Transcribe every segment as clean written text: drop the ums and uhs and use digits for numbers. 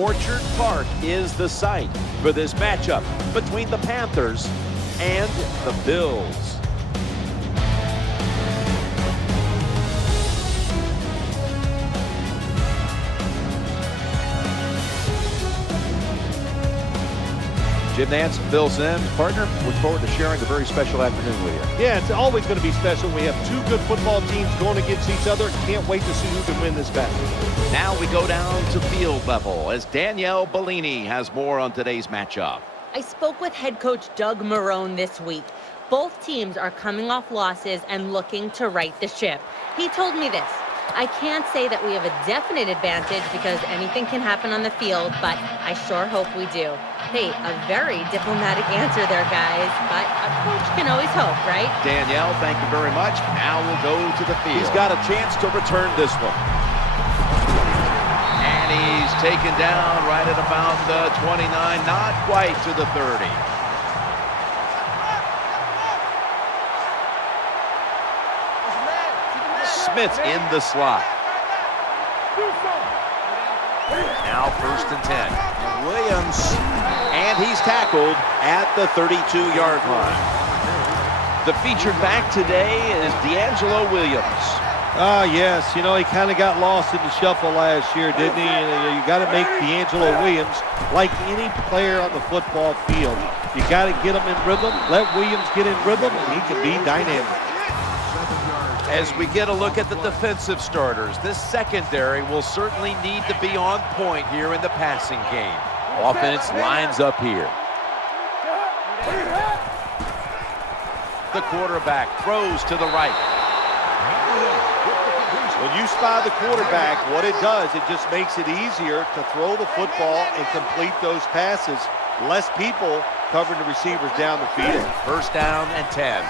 Orchard Park is the site for this matchup between the Panthers and the Bills. Jim Nance, Bill Sims, partner, look forward to sharing a very special afternoon with you. Yeah, it's always going to be special. We have two good football teams going against each other. Can't wait to see who can win this battle. Now we go down to field level as Danielle Bellini has more on today's matchup. I spoke with head coach Doug Marrone this week. Both teams are coming off losses and looking to right the ship. He told me this: I can't say that we have a definite advantage because anything can happen on the field, but I sure hope we do. Hey, a very diplomatic answer there, guys, but a coach can always hope, right? Danielle, thank you very much. Now we'll go to the field. He's got a chance to return this one. And he's taken down right at about the 29, not quite to the 30. Smith in the slot. Now 1st and 10. Williams, and he's tackled at the 32-yard line. The featured back today is D'Angelo Williams. Yes, you know, he kind of got lost in the shuffle last year, didn't he? You got to make D'Angelo Williams like any player on the football field. You got to get him in rhythm, let Williams get in rhythm, and he can be dynamic. As we get a look at the defensive starters, this secondary will certainly need to be on point here in the passing game. Offense lines up here. The quarterback throws to the right. When you spy the quarterback, what it does, it just makes it easier to throw the football and complete those passes. Less people covering the receivers down the field. 1st down and 10.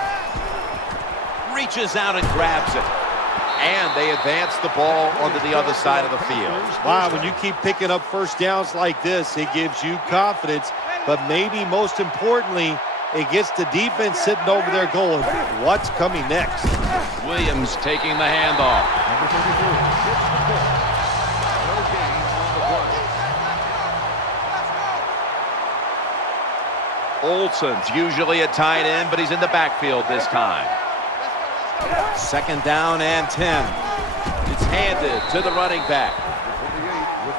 Reaches out and grabs it. And they advance the ball onto the other side of the field. Wow, when you keep picking up 1st downs like this, it gives you confidence. But maybe most importantly, it gets the defense sitting over there going, what's coming next? Williams taking the handoff. Olsen's usually at tight end, but he's in the backfield this time. 2nd down and 10. It's handed to the running back.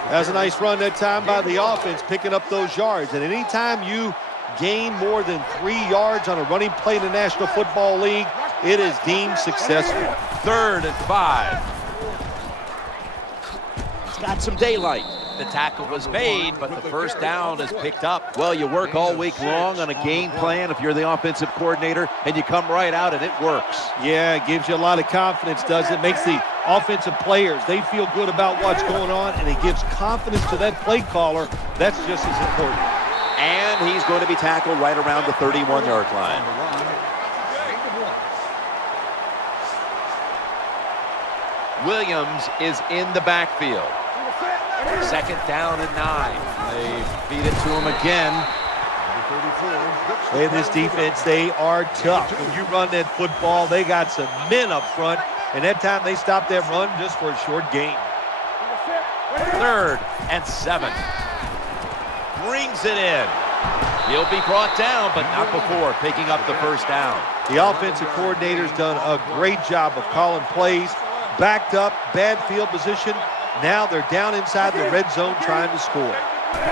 That's a nice run that time by the offense, picking up those yards. And anytime you gain more than 3 yards on a running play in the National Football League, it is deemed successful. 3rd and 5. He's got some daylight. The tackle was made, but the 1st down is picked up. Well, you work all week long on a game plan if you're the offensive coordinator, and you come right out and it works. Yeah, it gives you a lot of confidence, does it? Makes the offensive players, they feel good about what's going on, and it gives confidence to that play caller. That's just as important. And he's going to be tackled right around the 31-yard line. Williams is in the backfield. 2nd down and 9. They feed it to him again. Hey, this defense, they are tough. When you run that football, they got some men up front, and that time they stopped that run just for a short gain. 3rd and 7. Brings it in. He'll be brought down, but not before picking up the 1st down. The offensive coordinator's done a great job of calling plays, backed up, bad field position. Now they're down inside the red zone trying to score.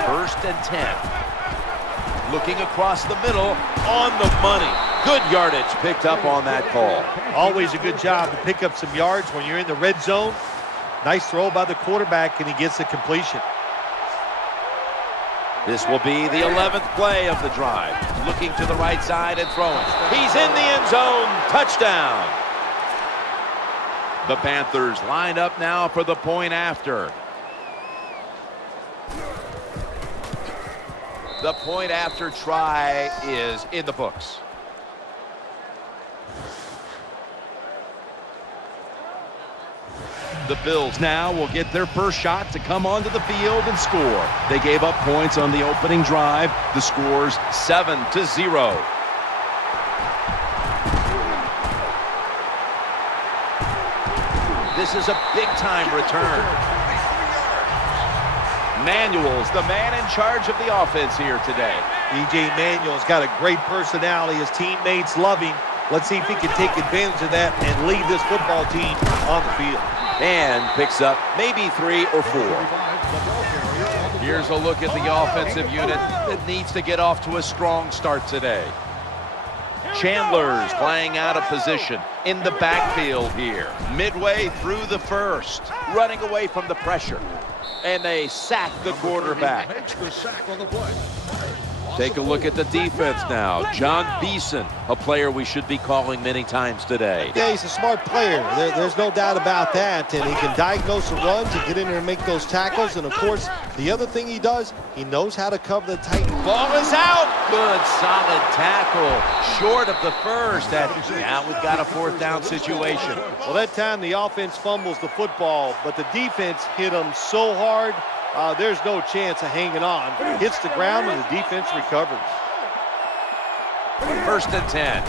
1st and 10. Looking across the middle, on the money. Good yardage picked up on that call. Always a good job to pick up some yards when you're in the red zone. Nice throw by the quarterback, and he gets the completion. This will be the 11th play of the drive. Looking to the right side and throwing. He's in the end zone. Touchdown. The Panthers lined up now for the point after. The point after try is in the books. The Bills now will get their first shot to come onto the field and score. They gave up points on the opening drive. The score's 7-0. This is a big-time return. Manuel's the man in charge of the offense here today. E.J. Manuel's got a great personality. His teammates love him. Let's see if he can take advantage of that and lead this football team on the field. And picks up maybe 3 or 4. Here's a look at the offensive unit that needs to get off to a strong start today. Chandler's playing out of position in the backfield here. Midway through the first, running away from the pressure. And they sack the quarterback. Take a look at the defense now. John Beeson, a player we should be calling many times today. Yeah, he's a smart player. There's no doubt about that. And he can diagnose the runs and get in there and make those tackles. And, of course, the other thing he does, he knows how to cover the tight. Ball is out. Good, solid tackle. Short of the first. Now we've got a 4th down situation. Well, that time the offense fumbles the football, but the defense hit him so hard. There's no chance of hanging on. Hits the ground and the defense recovers. 1st and 10.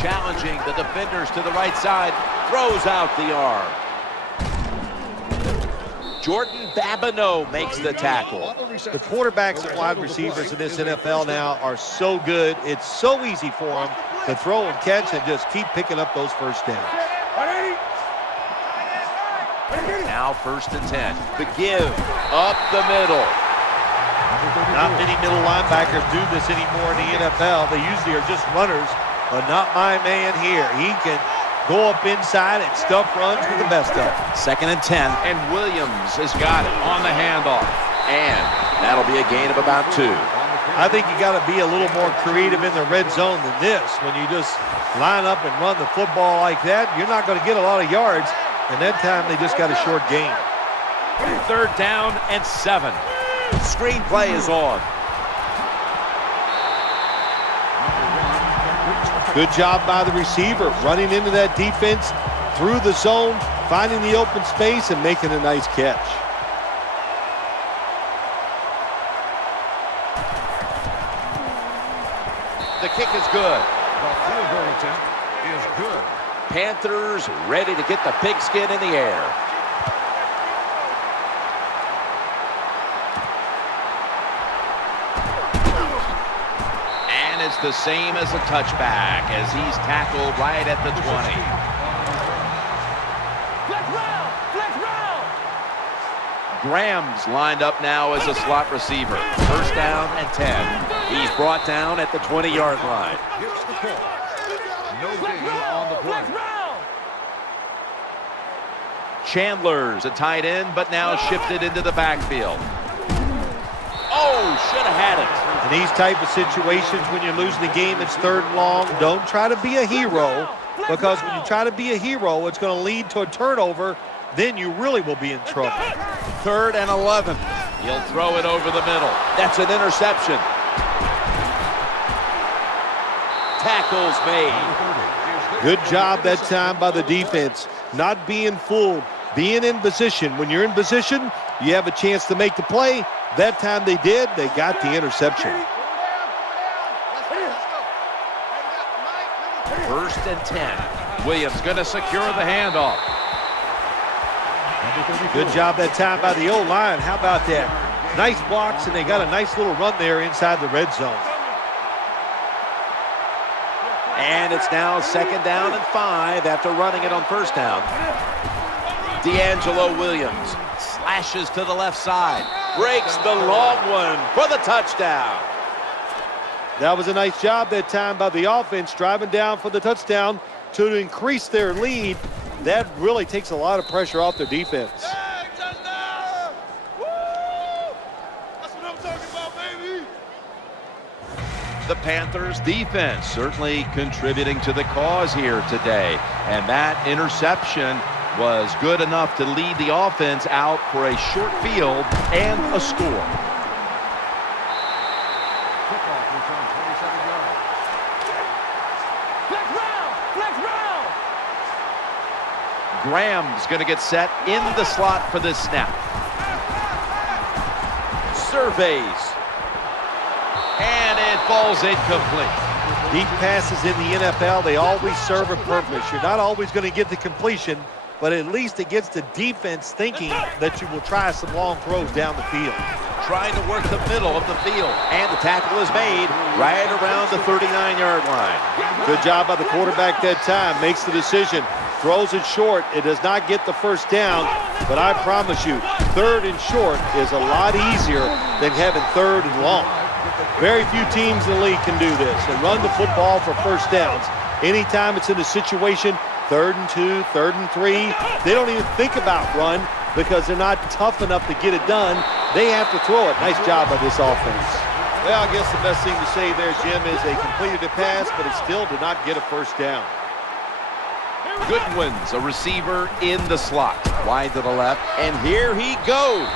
Challenging the defenders to the right side. Throws out the arm. Jordan Babineau makes the tackle. The quarterbacks and wide receivers in this NFL now are so good. It's so easy for them to throw and catch and just keep picking up those first downs. Now 1st and 10. The give up the middle. Not many middle linebackers do this anymore in the NFL. They usually are just runners, but not my man here. He can go up inside and stuff runs with the best of them. 2nd and 10. And Williams has got it on the handoff. And that'll be a gain of about 2. I think you got to be a little more creative in the red zone than this. When you just line up and run the football like that, you're not going to get a lot of yards. And that time they just got a short gain. 3rd down and 7. Screenplay is on. Good job by the receiver, running into that defense through the zone, finding the open space and making a nice catch. The kick is good. The field goal attempt is good. Panthers ready to get the pigskin in the air. And it's the same as a touchback as he's tackled right at the 20. Graham's lined up now as a slot receiver. 1st down and 10. He's brought down at the 20-yard line. Gets the call. No gain on the play. Chandler's a tight end, but now shifted into the backfield. Oh, should have had it. In these type of situations, when you're losing the game, it's 3rd and long. Don't try to be a hero, because when you try to be a hero, it's going to lead to a turnover. Then you really will be in trouble. 3rd and 11. He'll throw it over the middle. That's an interception. Tackles made. Good job that time by the defense. Not being fooled, being in position. When you're in position, you have a chance to make the play. That time they did. They got the interception. 1st and 10. Williams going to secure the handoff. Good job that time by the O-line. How about that? Nice blocks, and they got a nice little run there inside the red zone. And it's now 2nd down and 5 after running it on 1st down. D'Angelo Williams slashes to the left side. Breaks the long one for the touchdown. That was a nice job that time by the offense, driving down for the touchdown to increase their lead. That really takes a lot of pressure off their defense. That's what I'm talking about, baby. The Panthers defense certainly contributing to the cause here today. And that interception was good enough to lead the offense out for a short field and a score. Kickoff return 27 yards. Graham's going to get set in the slot for this snap. Surveys. And it falls incomplete. Deep passes in the NFL, they always serve a purpose. You're not always going to get the completion, but at least it gets the defense thinking that you will try some long throws down the field. Trying to work the middle of the field, and the tackle is made right around the 39-yard line. Good job by the quarterback that time. Makes the decision, throws it short. It does not get the first down, but I promise you, 3rd and short is a lot easier than having 3rd and long. Very few teams in the league can do this and run the football for first downs. Anytime it's in a situation, 3rd and 2, 3rd and 3, they don't even think about run because they're not tough enough to get it done. They have to throw it. Nice job by this offense. Well, I guess the best thing to say there, Jim, is they completed a pass, but it still did not get a first down. Goodwin's a receiver in the slot, wide to the left, and here he goes.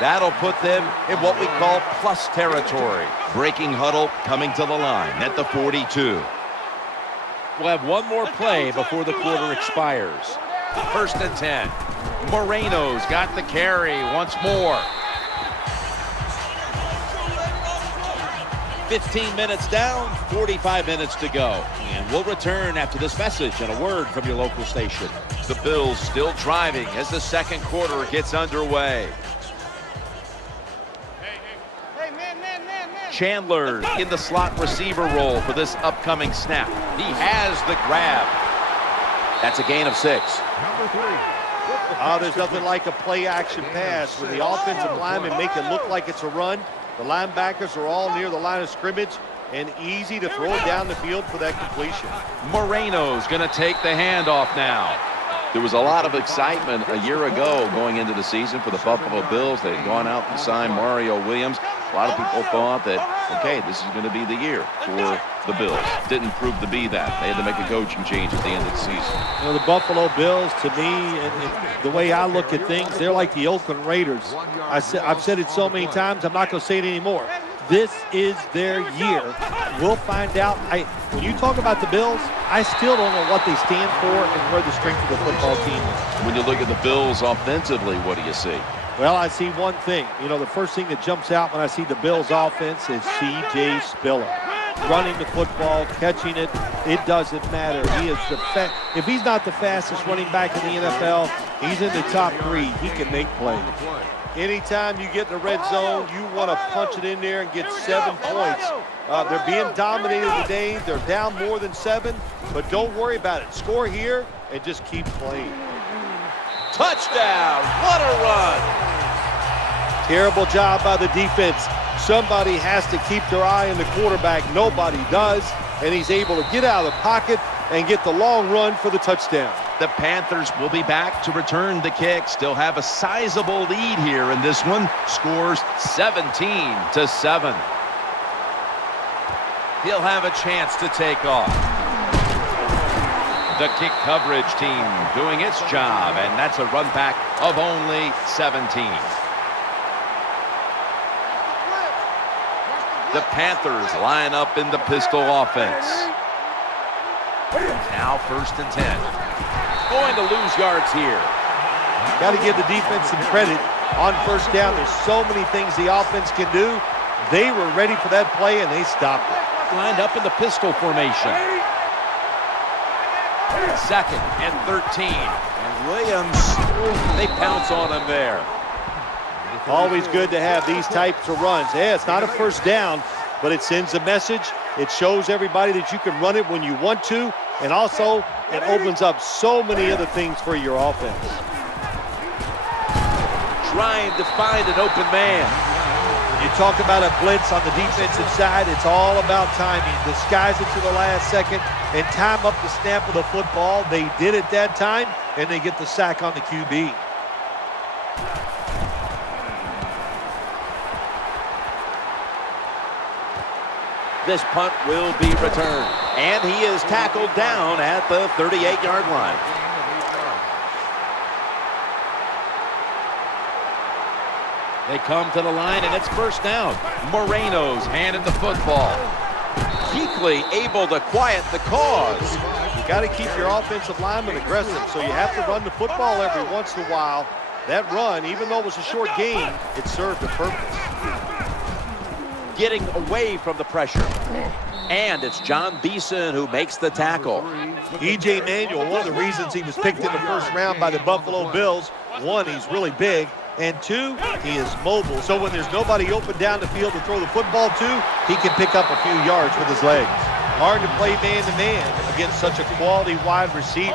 That'll put them in what we call plus territory. Breaking huddle coming to the line at the 42. We'll have one more play before the quarter expires. 1st and 10. Moreno's got the carry once more. 15 minutes down, 45 minutes to go. And we'll return after this message and a word from your local station. The Bills still driving as the second quarter gets underway. Chandler's in the slot receiver role for this upcoming snap. He has the grab. That's a gain of 6. There's nothing like a play-action pass when the offensive linemen make it look like it's a run. The linebackers are all near the line of scrimmage and easy to throw it down the field for that completion. Moreno's going to take the handoff now. There was a lot of excitement a year ago going into the season for the Buffalo Bills. They had gone out and signed Mario Williams. A lot of people thought that, okay, this is going to be the year for the Bills. Didn't prove to be that. They had to make a coaching change at the end of the season. You know, the Buffalo Bills, to me, and the way I look at things, they're like the Oakland Raiders. I've said it so many times, I'm not going to say it anymore. This is their year. We'll find out. When you talk about the Bills, I still don't know what they stand for and where the strength of the football team is. When you look at the Bills offensively, what do you see? Well, I see one thing. You know, the first thing that jumps out when I see the Bills offense is C.J. Spiller. Running the football, catching it, it doesn't matter. He is if he's not the fastest running back in the NFL, he's in the top 3. He can make plays. Anytime you get in the red zone, you want to punch it in there and get 7 points. They're being dominated today. They're down more than 7, but don't worry about it. Score here and just keep playing. Touchdown! What a run! Terrible job by the defense. Somebody has to keep their eye on the quarterback. Nobody does, and he's able to get out of the pocket and get the long run for the touchdown. The Panthers will be back to return the kick. Still have a sizable lead here in this one. Scores 17-7. He'll have a chance to take off. The kick coverage team doing its job, and that's a run back of only 17. The Panthers line up in the pistol offense. Now 1st and 10. Going to lose yards here. Got to give the defense some credit on first down. There's so many things the offense can do. They were ready for that play, and they stopped it. Lined up in the pistol formation. 2nd and 13. And Williams, they pounce on him there. Always good to have these types of runs. Yeah, it's not a first down, but it sends a message. It shows everybody that you can run it when you want to, and also it opens up so many other things for your offense. Trying to find an open man. You talk about a blitz on the defensive side, it's all about timing. Disguise it to the last second and time up the snap of the football. They did it that time, and they get the sack on the QB. This punt will be returned. And he is tackled down at the 38-yard line. They come to the line, and it's first down. Moreno's handed the football. Kuechly able to quiet the cause. You got to keep your offensive lineman aggressive, so you have to run the football every once in a while. That run, even though it was a short game, it served a purpose. Getting away from the pressure. And it's John Beeson who makes the tackle. E.J. Manuel, one of the reasons he was picked in the first round by the Buffalo Bills, one, he's really big, and two, he is mobile. So when there's nobody open down the field to throw the football to, he can pick up a few yards with his legs. Hard to play man-to-man against such a quality wide receiver.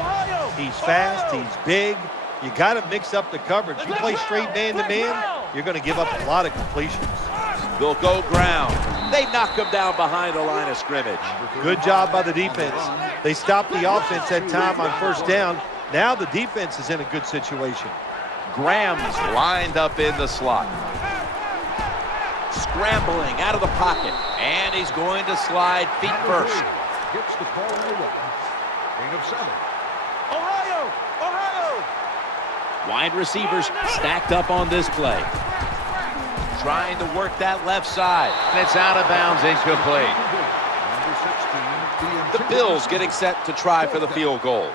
He's fast, he's big. You got to mix up the coverage. You play straight man-to-man, you're going to give up a lot of completions. They'll go ground. They knock him down behind the line of scrimmage. Good job by the defense. They stopped the offense that time on first down. Now the defense is in a good situation. Graham's lined up in the slot. Scrambling out of the pocket. And he's going to slide feet first. Gets the call in the run. Gain of 7. Ohio! Ohio! Wide receivers stacked up on this play. Trying to work that left side. And it's out of bounds, incomplete. Number 16, The Bills getting set to try for the field goal.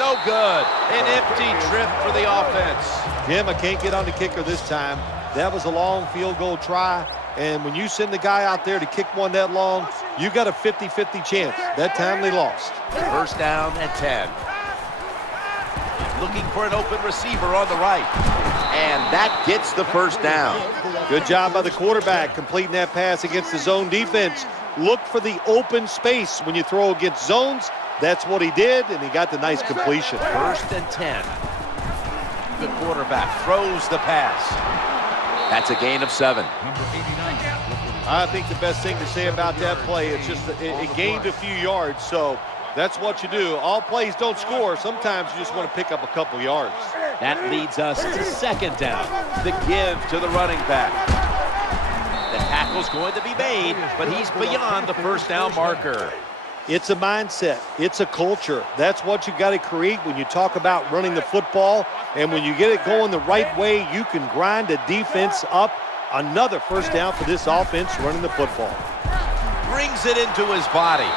No good. An empty trip for the offense. Jim, I can't get on the kicker this time. That was a long field goal try. And when you send the guy out there to kick one that long, you got a 50-50 chance. That time they lost. First down and 10. Looking for an open receiver on the right. And that gets the first down. Good job by the quarterback completing that pass against the zone defense. Look for the open space when you throw against zones. That's what he did, and he got the nice completion. First and 10. The quarterback throws the pass. That's a gain of 7. number 89. I think the best thing to say about that play, it's just it gained a few yards, so that's what you do. All plays don't score. Sometimes you just want to pick up a couple yards. That leads us to second down. The give to the running back. The tackle's going to be made, but he's beyond the first down marker. It's a mindset. It's a culture. That's what you got to create when you talk about running the football. And when you get it going the right way, you can grind a defense up. Another first down for this offense running the football. Brings it into his body.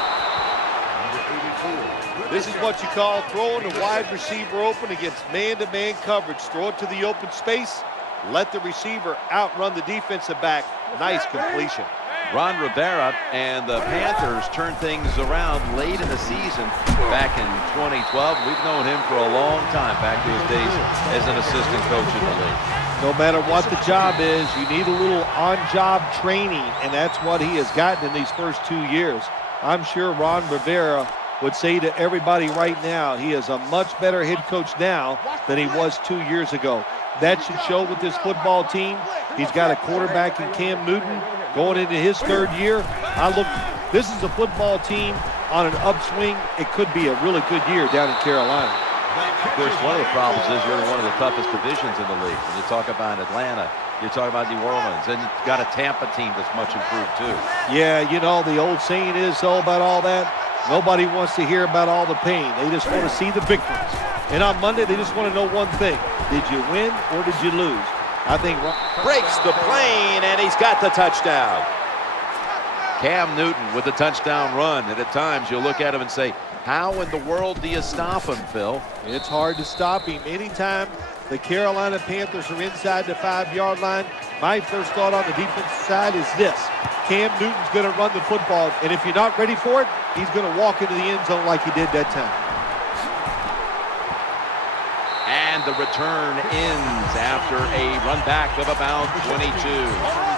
This is what you call throwing the wide receiver open against man-to-man coverage. Throw it to the open space. Let the receiver outrun the defensive back. Nice completion. Ron Rivera and the Panthers turned things around late in the season back in 2012. We've known him for a long time, back to his days as an assistant coach in the league. No matter what the job is, you need a little on-job training, and that's what he has gotten in these first 2 years. I'm sure Ron Rivera would say to everybody right now, he is a much better head coach now than he was 2 years ago. That should show with this football team. He's got a quarterback in Cam Newton going into his 3rd year. This is a football team on an upswing. It could be a really good year down in Carolina. Of course, one of the problems is you're in one of the toughest divisions in the league. When you talk about Atlanta, you talk about New Orleans, and you've got a Tampa team that's much improved too. Yeah, you know, the old saying is all about all that. Nobody wants to hear about all the pain. They just want to see the victories. And on Monday, they just want to know one thing. Did you win or did you lose? I think Breaks the plane, and he's got the touchdown. Cam Newton with the touchdown run. And at times, you'll look at him and say, how in the world do you stop him, Phil? it's hard to stop him. Anytime the Carolina Panthers are inside the 5-yard line, my first thought on the defensive side is this. Cam Newton's going to run the football, and if you're not ready for it, he's going to walk into the end zone like he did that time. And the return ends after a run back of about 22.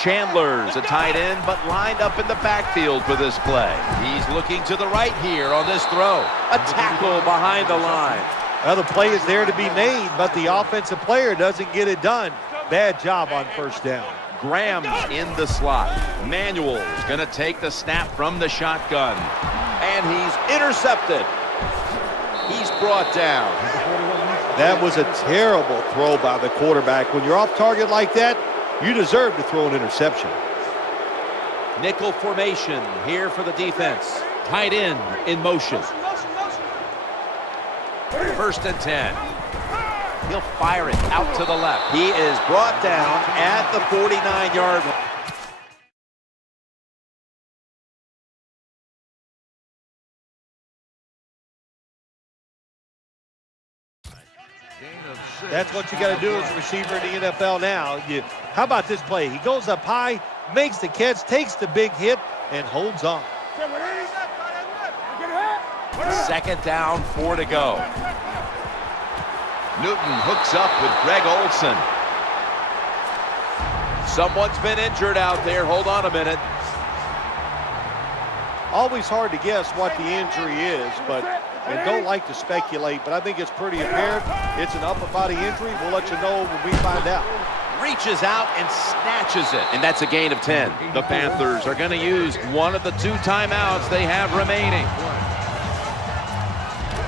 Chandler's a tight end, but lined up in the backfield for this play. He's looking to the right here on this throw. A tackle behind the line. Well, the play is there to be made, but the offensive player doesn't get it done. Bad job on first down. Graham's in the slot. Manuel's going to take the snap from the shotgun. And he's intercepted. He's brought down. That was a terrible throw by the quarterback. When you're off target like that, you deserve to throw an interception. Nickel formation here for the defense. Tight end in motion. First and 10. He'll fire it out to the left. He is brought down at the 49-yard line. That's what you got to do as a receiver in the NFL now. How about this play? He goes up high, makes the catch, takes the big hit, and holds on. Second down, 4 to go. Newton hooks up with Greg Olsen. Someone's been injured out there. Hold on a minute. Always hard to guess what the injury is, and don't like to speculate, but I think it's pretty apparent. It's an upper body injury. We'll let you know when we find out. Reaches out and snatches it, and that's a gain of 10. The Panthers are going to use one of the 2 timeouts they have remaining.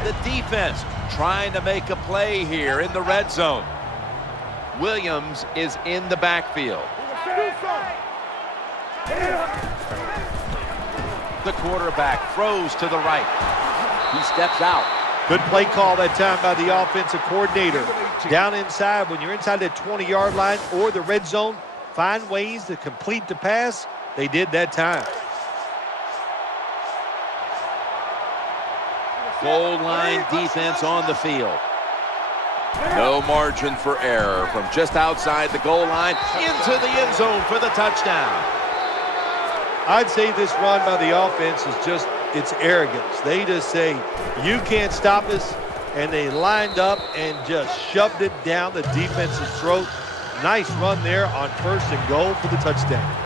The defense trying to make a play here in the red zone. Williams is in the backfield. The quarterback throws to the right. He steps out. Good play call that time by the offensive coordinator. Down inside, when you're inside the 20-yard line or the red zone, find ways to complete the pass. They did that time. Goal line defense on the field. No margin for error from just outside the goal line into the end zone for the touchdown. I'd say this run by the offense is just, it's arrogance. They just say, you can't stop us, and they lined up and just shoved it down the defense's throat. Nice run there on 1st and goal for the touchdown.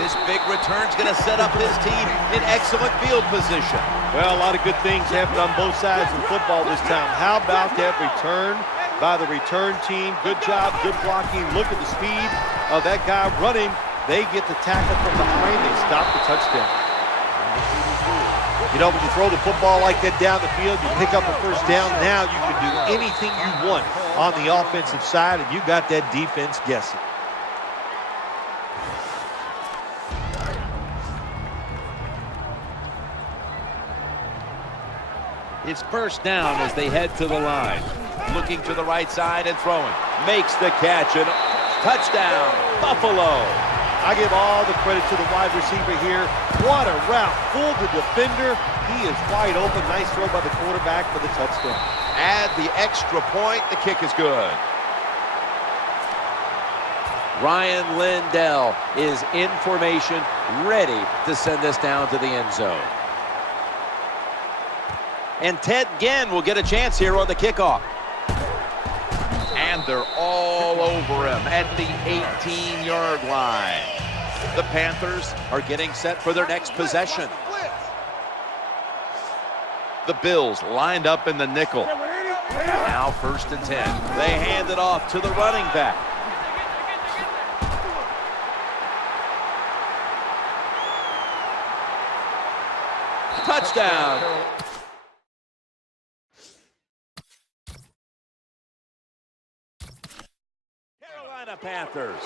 This big return's going to set up his team in excellent field position. Well, a lot of good things happened on both sides of football this time. How about that return by the return team? Good job, good blocking. Look at the speed of that guy running. They get the tackle from behind. They stop the touchdown. You know, when you throw the football like that down the field, you pick up a first down. Now you can do anything you want on the offensive side, and you got that defense guessing. It's first down as they head to the line. Looking to the right side and throwing. Makes the catch and touchdown, Buffalo. I give all the credit to the wide receiver here. What a route. Fooled the defender. He is wide open. Nice throw by the quarterback for the touchdown. Add the extra point. The kick is good. Ryan Lindell is in formation, ready to send this down to the end zone. And Ted Ginn will get a chance here on the kickoff. And they're all over him at the 18-yard line. The Panthers are getting set for their next possession. The Bills lined up in the nickel. Now 1st and 10. They hand it off to the running back. Touchdown. Panthers.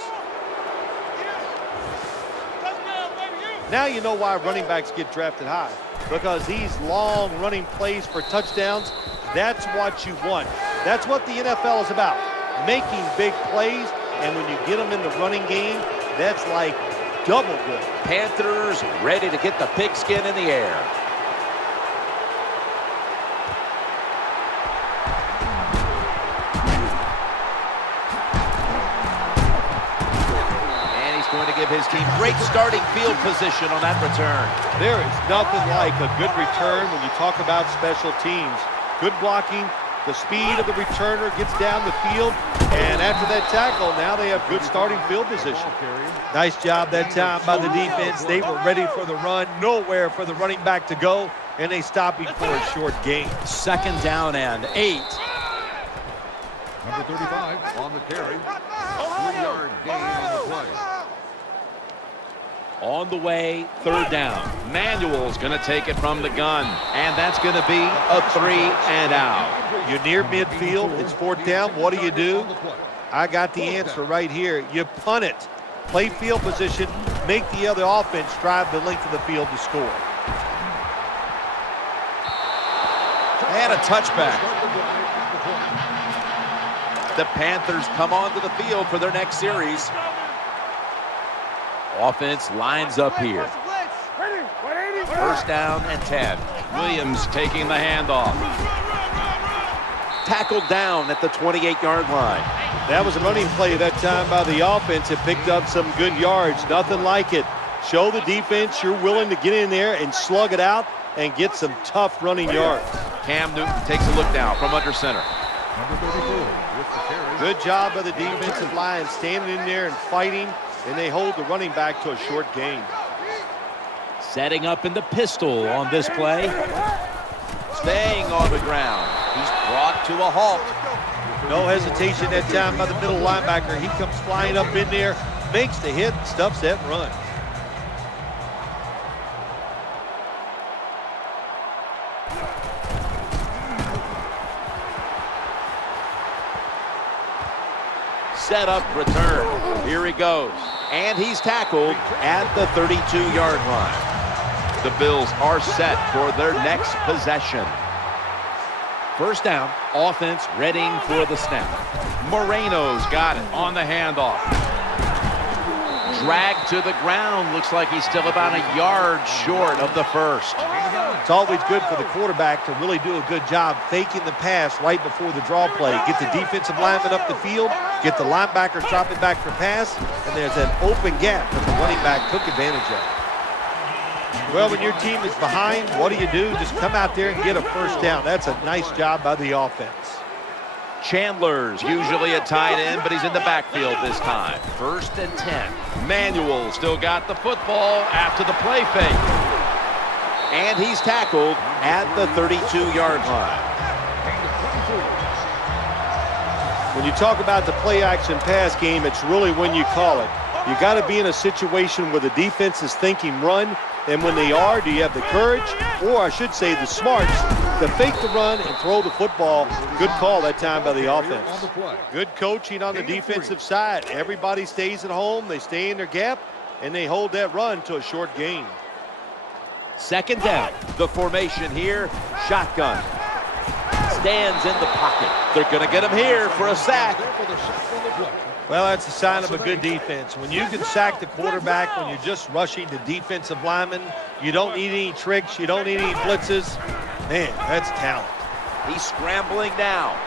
Now you know why running backs get drafted high, because these long running plays for touchdowns, that's what you want. That's what the NFL is about, making big plays, and when you get them in the running game, that's like double good. Panthers ready to get the pigskin in the air. Going to give his team great starting field position on that return. There is nothing like a good return when you talk about special teams. Good blocking, the speed of the returner gets down the field, and after that tackle, now they have good starting field position. Nice job that time by the defense. They were ready for the run, nowhere for the running back to go, and they stop him for a short gain. Second down and 8. Number 35 on the carry. 3-yard gain on the play. On the way, 3rd down. Manuel's going to take it from the gun, and that's going to be a 3 and out. You're near midfield. It's 4th down. What do? I got the answer right here. You punt it. Play field position. Make the other offense drive the length of the field to score. And a touchback. The Panthers come onto the field for their next series. Offense lines up here. First down and 10. Williams taking the handoff. Tackled down at the 28-yard line. That was a running play that time by the offense. It picked up some good yards. Nothing like it. Show the defense you're willing to get in there and slug it out and get some tough running yards. Cam Newton takes a look now from under center. Number 34 with the carry. Good job by the defensive line standing in there and fighting, and they hold the running back to a short gain. Setting up in the pistol on this play. Staying on the ground. He's brought to a halt. No hesitation that time by the middle linebacker. He comes flying up in there, makes the hit, stuffs that run. Set up return. Here he goes. And he's tackled at the 32-yard line. The Bills are set for their next possession. First down, offense readying for the snap. Moreno's got it on the handoff. Dragged to the ground. Looks like he's still about a yard short of the first. It's always good for the quarterback to really do a good job faking the pass right before the draw play. Get the defensive lineman up the field, get the linebacker dropping back for pass, and there's an open gap that the running back took advantage of. Well, when your team is behind, what do? Just come out there and get a first down. That's a nice job by the offense. Chandler's usually a tight end, but he's in the backfield this time. First and 10. Manuel still got the football after the play fake. And he's tackled at the 32-yard line. When you talk about the play-action pass game, it's really when you call it. You got to be in a situation where the defense is thinking run, and when they are, do you have the courage, or I should say the smarts, to fake the run and throw the football? Good call that time by the offense. Good coaching on the defensive side. Everybody stays at home, they stay in their gap, and they hold that run to a short gain. Second down. The formation here, shotgun. Stands in the pocket. They're going to get him here for a sack. Well, that's a sign of a good defense. When you can sack the quarterback, when you're just rushing the defensive lineman, you don't need any tricks, you don't need any blitzes. Man, that's talent. He's scrambling now.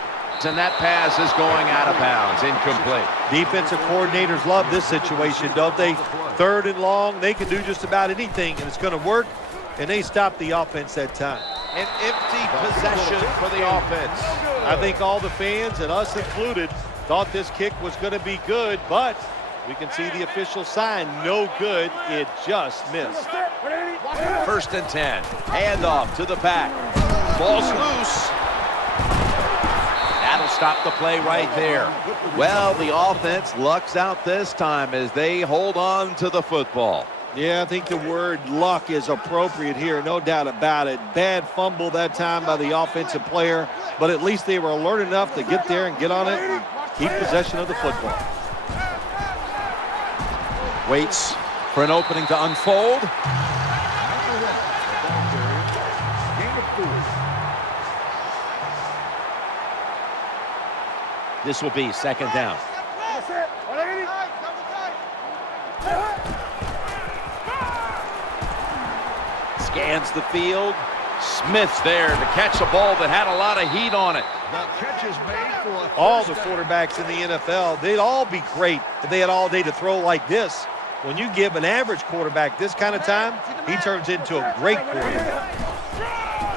And that pass is going out of bounds, incomplete. Defensive coordinators love this situation, don't they? Third and long, they can do just about anything, and it's going to work, and they stop the offense that time. An empty possession for the offense. I think all the fans, and us included, thought this kick was going to be good, but we can see the official sign, no good. It just missed. First and 10. Handoff to the back. Ball's loose. That'll stop the play right there. Well, the offense lucks out this time as they hold on to the football. Yeah, I think the word luck is appropriate here, no doubt about it. Bad fumble that time by the offensive player, but at least they were alert enough to get there and get on it and keep possession of the football. Waits for an opening to unfold. This will be second down. Scans the field. Smith's there to catch a ball that had a lot of heat on it. The catch is made for a all the quarterbacks in the NFL, they'd all be great if they had all day to throw like this. When you give an average quarterback this kind of time, he turns into a great quarterback.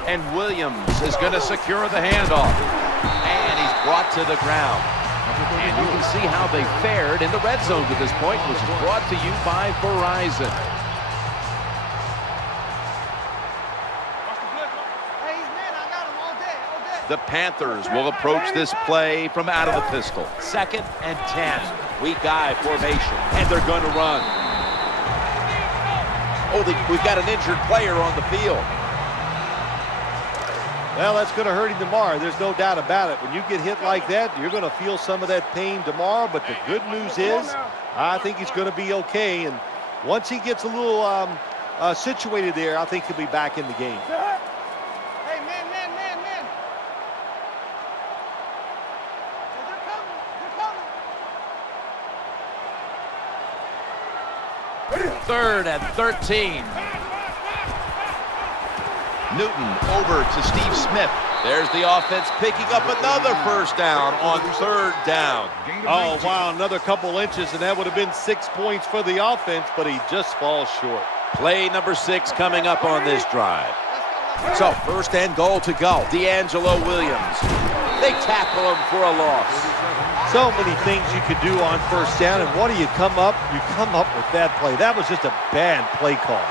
And Williams is going to secure the handoff. And he's brought to the ground. And you can see how they fared in the red zone to this point, which is brought to you by Verizon. The Panthers will approach this play from out of the pistol. Second and 10. Weak eye formation, and they're going to run. Oh, we've got an injured player on the field. Well, that's going to hurt him tomorrow. There's no doubt about it. When you get hit like that, you're going to feel some of that pain tomorrow. But the good news is, I think he's going to be okay. And once he gets a little situated there, I think he'll be back in the game. Hey, man. They're coming. 3rd and 13. Newton over to Steve Smith. There's the offense picking up another first down on 3rd down. Oh, wow, another couple inches, and that would have been 6 points for the offense, but he just falls short. Play number 6 coming up on this drive. So, 1st and goal to go. D'Angelo Williams. They tackle him for a loss. So many things you could do on 1st down, and what do you come up? You come up with that play. That was just a bad play call.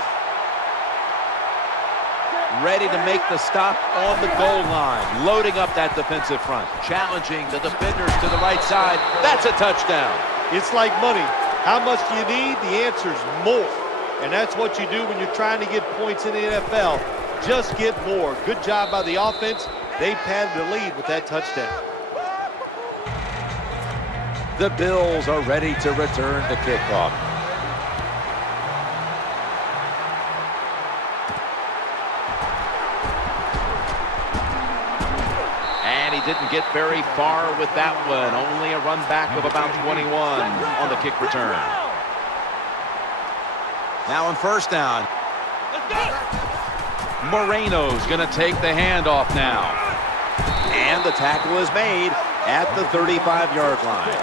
Ready to make the stop on the goal line. Loading up that defensive front. Challenging the defenders to the right side. That's a touchdown. It's like money. How much do you need? The answer is more. And that's what you do when you're trying to get points in the NFL. Just get more. Good job by the offense. They padded the lead with that touchdown. The Bills are ready to return the kickoff. And he didn't get very far with that one. Only a run back of about 21 on the kick return. Now on 1st down. Moreno's going to take the handoff now. And the tackle is made at the 35-yard line.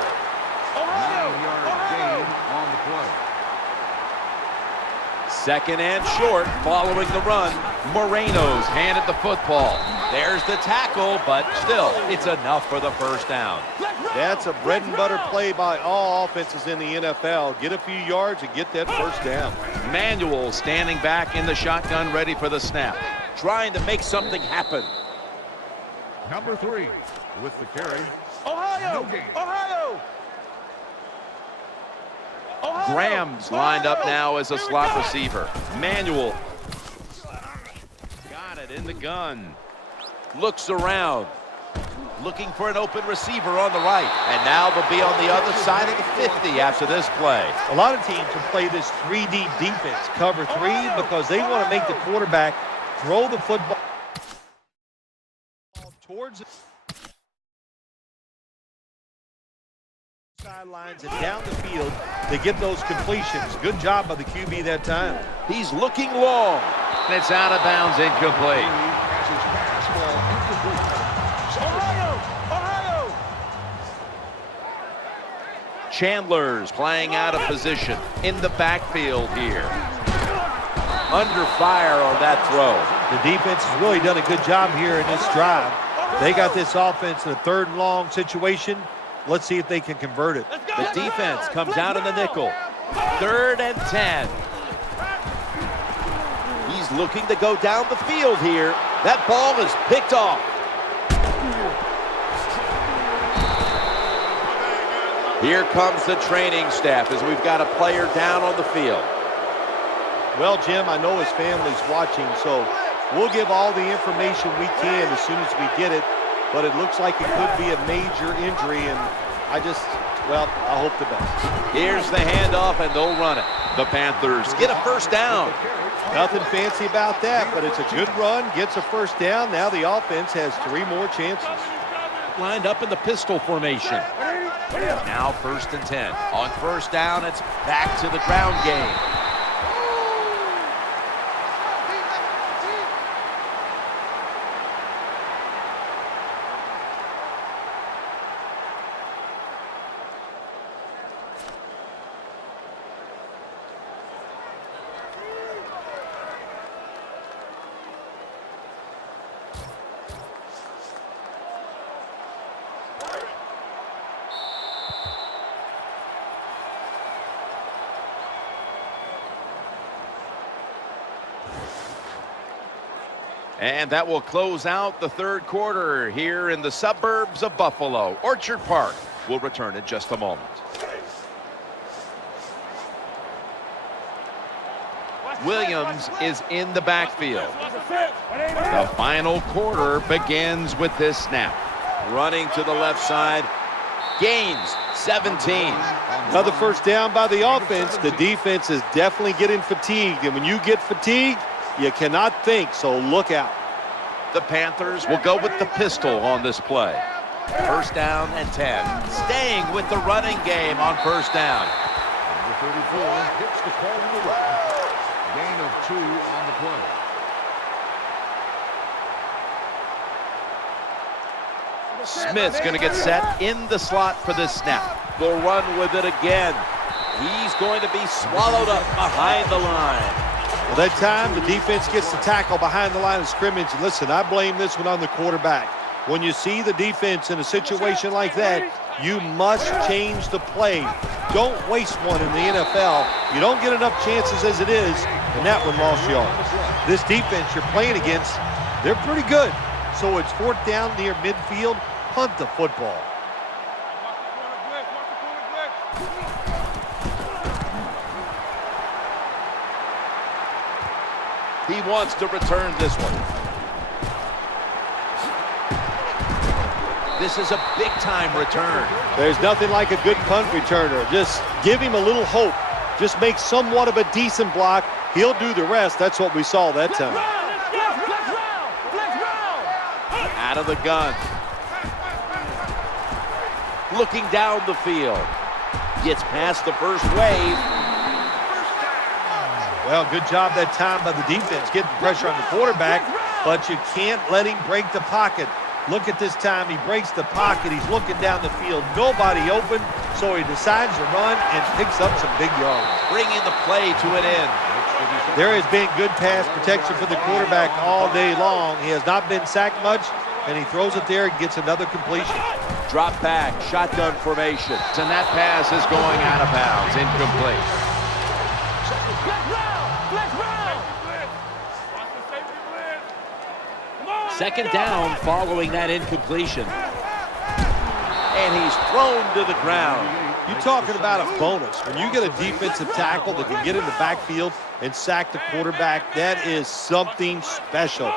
9-yard gain on the play. 2nd and short following the run. Moreno's handed the football. There's the tackle, but still, it's enough for the 1st down. That's a bread and butter play by all offenses in the NFL. Get a few yards and get that 1st down. Manuel standing back in the shotgun, ready for the snap. Trying to make something happen. Number 3 with the carry. Ohio! No gain. Ohio! Ohio! Graham's lined up now as a slot receiver. Manuel. Got it in the gun. Looks around. Looking for an open receiver on the right. And now they'll be on the other side of the 50 after this play. A lot of teams will play this 3-deep defense, cover 3, because they want to make the quarterback throw the football towards the sidelines and down the field to get those completions. Good job by the QB that time. He's looking long. And it's out of bounds, incomplete. Passes fastball incomplete. Ohio! Chandler's playing out of position in the backfield here. Under fire on that throw. The defense has really done a good job here in this drive. They got this offense in a 3rd and long situation. Let's see if they can convert it. The defense comes out in the nickel. 3rd and 10. He's looking to go down the field here. That ball is picked off. Here comes the training staff as we've got a player down on the field. Well, Jim, I know his family's watching, so we'll give all the information we can as soon as we get it, but it looks like it could be a major injury, and I hope the best. Here's the handoff, and they'll run it. The Panthers get a 1st down. Nothing fancy about that, but it's a good run, gets a 1st down. Now the offense has 3 more chances. Lined up in the pistol formation. Now 1st and 10. On 1st down, it's back to the ground game. And that will close out the 3rd quarter here in the suburbs of Buffalo. Orchard Park will return in just a moment. Williams is in the backfield. The final quarter begins with this snap. Running to the left side. Gains 17. Another 1st down by the offense. The defense is definitely getting fatigued, and when you get fatigued, you cannot think, so look out. The Panthers will go with the pistol on this play. 1st down and 10. Staying with the running game on 1st down. 34 hits the call in the run. Gain of 2 on the play. Smith's going to get set in the slot for this snap. They'll run with it again. He's going to be swallowed up behind the line. Well, that time the defense gets the tackle behind the line of scrimmage. Listen, I blame this one on the quarterback. When you see the defense in a situation like that, you must change the play. Don't waste one in the NFL. You don't get enough chances as it is, and that one lost yards. This defense you're playing against, they're pretty good. So it's 4th down near midfield. Punt the football. He wants to return this one. This is a big-time return. There's nothing like a good punt returner. Just give him a little hope. Just make somewhat of a decent block. He'll do the rest. That's what we saw that time. Out of the gun. Looking down the field. Gets past the first wave. Well, good job that time by the defense, getting pressure on the quarterback, but you can't let him break the pocket. Look at this time. He breaks the pocket. He's looking down the field. Nobody open, so he decides to run and picks up some big yards. Bringing the play to an end. There has been good pass protection for the quarterback all day long. He has not been sacked much, and he throws it there and gets another completion. Drop back, shotgun formation. And that pass is going out of bounds, incomplete. Second down following that incompletion. And he's thrown to the ground. You're talking about a bonus. When you get a defensive tackle that can get in the backfield and sack the quarterback, that is something special.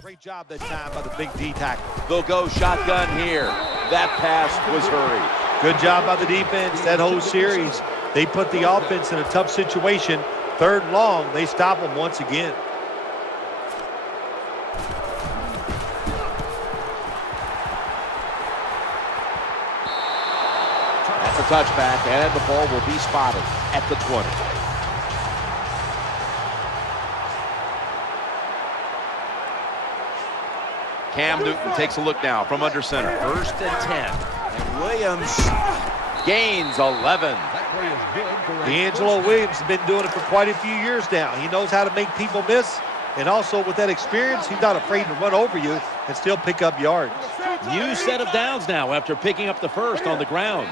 Great job that time by the big D tackle. They'll go shotgun here. That pass was hurried. Good job by the defense. That whole series, they put the offense in a tough situation. 3rd and long, they stop them once again. That's a touchback, and the ball will be spotted at the 20. Cam Newton takes a look now from under center. 1st and 10. And Williams gains 11. D'Angelo Williams has been doing it for quite a few years now. He knows how to make people miss, and also with that experience, he's not afraid to run over you and still pick up yards. New set of downs now after picking up the first on the ground.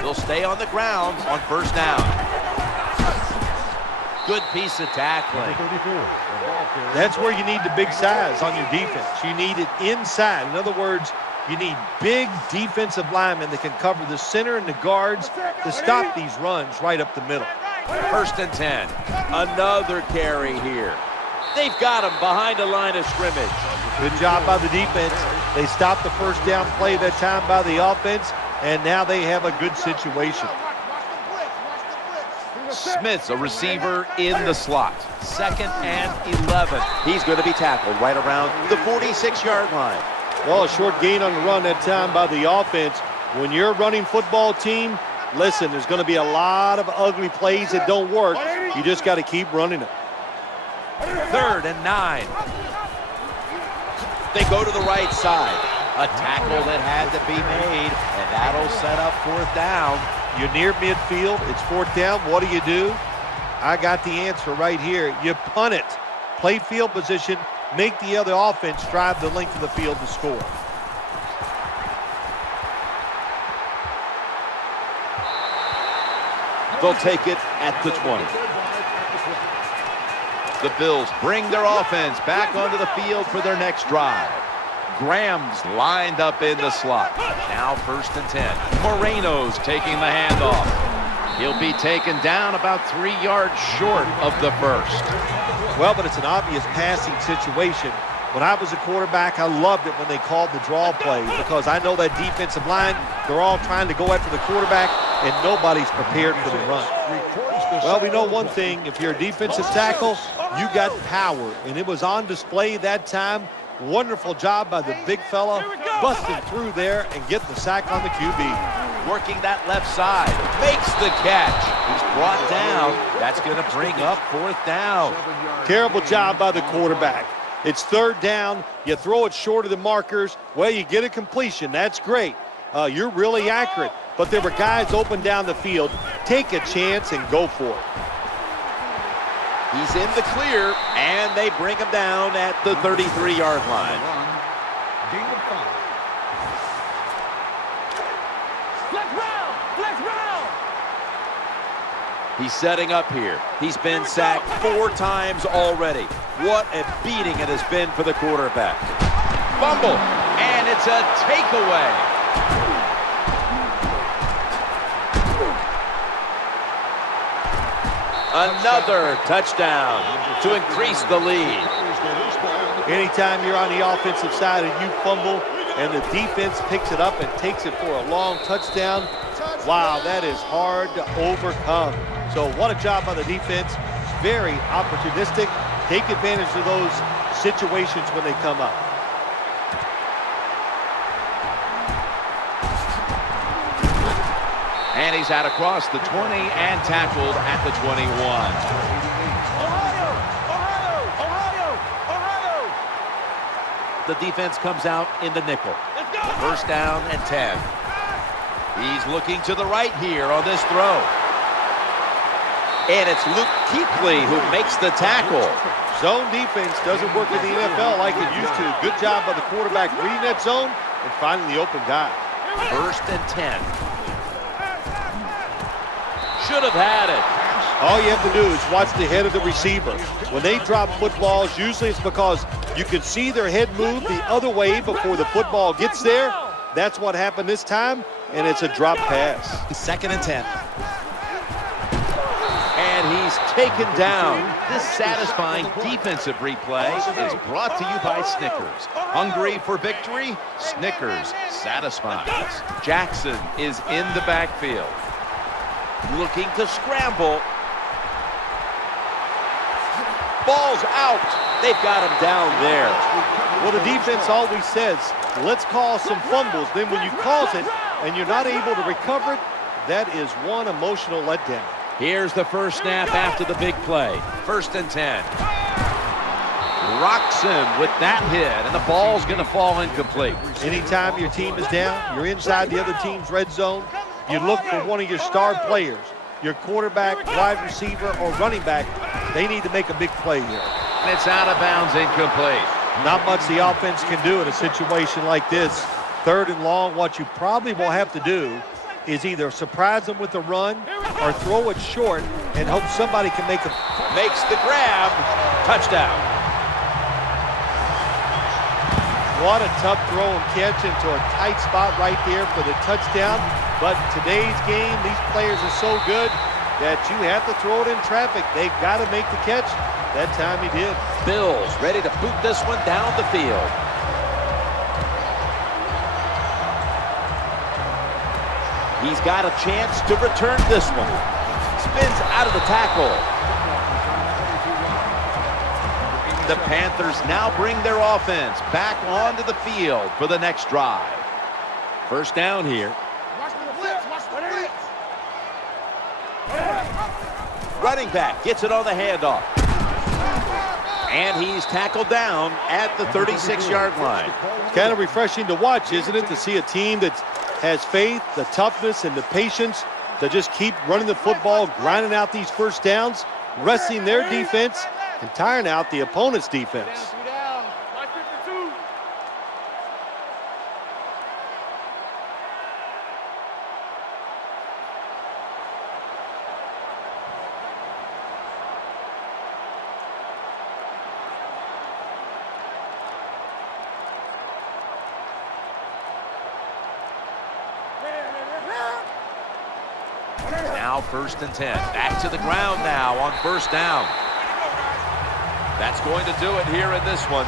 They'll stay on the ground on 1st down. Good piece of tackling. That's where you need the big size on your defense. You need it inside. In other words, you need big defensive linemen that can cover the center and the guards to stop these runs right up the middle. 1st and 10. Another carry here. They've got him behind the line of scrimmage. Good job by the defense. They stopped the 1st down play that time by the offense, and now they have a good situation. Smith's a receiver in the slot. 2nd and 11. He's going to be tackled right around the 46-yard line. Well, a short gain on the run that time by the offense. When you're a running football team, listen, there's going to be a lot of ugly plays that don't work. You just got to keep running it. 3rd and 9. They go to the right side. A tackle that had to be made, and that'll set up 4th down. You're near midfield. It's 4th down. What do? I got the answer right here. You punt it. Play field position. Make the other offense drive the length of the field to score. They'll take it at the 20. The Bills bring their offense back onto the field for their next drive. Graham's lined up in the slot. Now 1st and 10. Moreno's taking the handoff. He'll be taken down about 3 yards short of the 1st. Well, but it's an obvious passing situation. When I was a quarterback, I loved it when they called the draw play because I know that defensive line, they're all trying to go after the quarterback, and nobody's prepared for the run. Well, we know one thing. If you're a defensive tackle, you got power, and it was on display that time Wonderful job by the big fella, busting through there and getting the sack on the QB. Working that left side, makes the catch. He's brought down. That's going to bring up 4th down. Terrible job by the quarterback. It's 3rd down. You throw it short of the markers. Well, you get a completion. That's great. You're really accurate. But there were guys open down the field. Take a chance and go for it. He's in the clear, and they bring him down at the 33-yard line. Gain of 5. Flex round. He's setting up here. He's been sacked 4 times already. What a beating it has been for the quarterback. Fumble, and it's a takeaway. Another touchdown to increase the lead. Anytime you're on the offensive side and you fumble and the defense picks it up and takes it for a long touchdown, wow, that is hard to overcome. So what a job by the defense. Very opportunistic. Take advantage of those situations when they come up. And he's out across the 20 and tackled at the 21. Ohio. The defense comes out in the nickel. 1st down and 10. He's looking to the right here on this throw. And it's Luke Kuechly who makes the tackle. Zone defense doesn't work in the NFL like it used to. Good job by the quarterback reading that zone and finding the open guy. 1st and 10. Should have had it. All you have to do is watch the head of the receiver. When they drop footballs, usually it's because you can see their head move the other way before the football gets there. That's what happened this time, and it's a drop pass. 2nd and 10. And he's taken down. This satisfying defensive replay is brought to you by Snickers. Hungry for victory? Snickers satisfies. Jackson is in the backfield. Looking to scramble. Ball's out. They've got him down there. Well, the defense always says, let's cause some fumbles. Then when you cause it and you're not able to recover it, that is one emotional letdown. Here's the first snap after the big play. 1st and 10. Rocks him with that hit, and the ball's going to fall incomplete. Anytime your team is down, you're inside the other team's red zone, you look for one of your star players, your quarterback, wide receiver, or running back. They need to make a big play here. And it's out of bounds, incomplete. Not much the offense can do in a situation like this. 3rd and long, what you probably will have to do is either surprise them with a run or throw it short and hope somebody can make a... Makes the grab. Touchdown. What a tough throw and catch into a tight spot right there for the touchdown. But today's game, these players are so good that you have to throw it in traffic. They've got to make the catch. That time he did. Bills ready to boot this one down the field. He's got a chance to return this one. Spins out of the tackle. The Panthers now bring their offense back onto the field for the next drive. 1st down here. Running back gets it on the handoff. And he's tackled down at the 36-yard line. Kind of refreshing to watch, isn't it, to see a team that has faith, the toughness, and the patience to just keep running the football, grinding out these 1st downs, resting their defense, and tiring out the opponent's defense. Now 1st and 10. Back to the ground now on 1st down. That's going to do it here in this one.